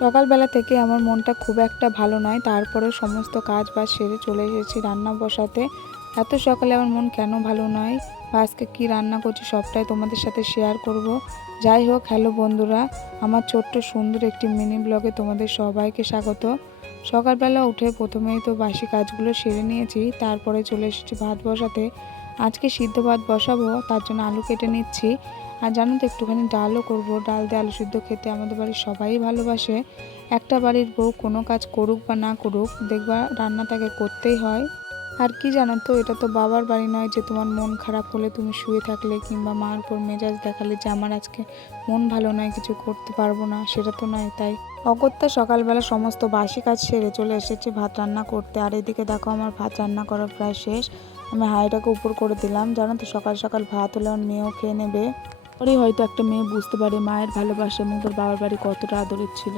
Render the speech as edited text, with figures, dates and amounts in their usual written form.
সকালবেলা থেকে আমার মনটা খুব একটা ভালো নয়, তারপরে সমস্ত কাজ বাজ সেরে চলে এসেছি রান্না বসাতে। এত সকালে আমার মন কেন ভালো নয় বা আজকে কী রান্না করছি সবটাই তোমাদের সাথে শেয়ার করব। যাই হোক, হ্যালো বন্ধুরা, আমার ছোট্ট সুন্দর একটি মিনি ব্লগে তোমাদের সবাইকে স্বাগত। সকালবেলা উঠে প্রথমেই তো বাসি কাজগুলো সেরে নিয়েছি, তারপরে চলে এসেছি ভাত বসাতে। আজকে সিদ্ধ ভাত বসাবো, তার জন্য আলু কেটে নিচ্ছি। আর জানো তো, একটুখানি ডালও করব। ডাল দিয়ে আলু সিদ্ধ খেতে আমাদের বাড়ির সবাই ভালোবাসে। একটা বাড়ির বউ কোনো কাজ করুক বা না করুক, দেখবা রান্না তাকে করতেই হয়। আর কি জানো তো, এটা তো বাবার বাড়ি নয় যে তোমার মন খারাপ হলে তুমি শুয়ে থাকলে কিংবা মার উপর মেজাজ দেখালে যে আমার আজকে মন ভালো নয়, কিছু করতে পারবো না, সেটা তো নয়। তাই অগত্যা সকালবেলা সমস্ত বাসি কাজ সেরে চলে এসেছে ভাত রান্না করতে। আর এদিকে দেখো, আমার ভাত রান্না করা প্রায় শেষ। আমি হাঁড়িটাকে উপর করে দিলাম। জানো তো, সকাল সকাল ভাত হলে আমার মেয়েও খেয়ে নেবে। পরেই হয়তো একটা মেয়ে বুঝতে পারে মায়ের ভালোবাসা এবং তার বাবার বাড়ি কতটা আদরের ছিল।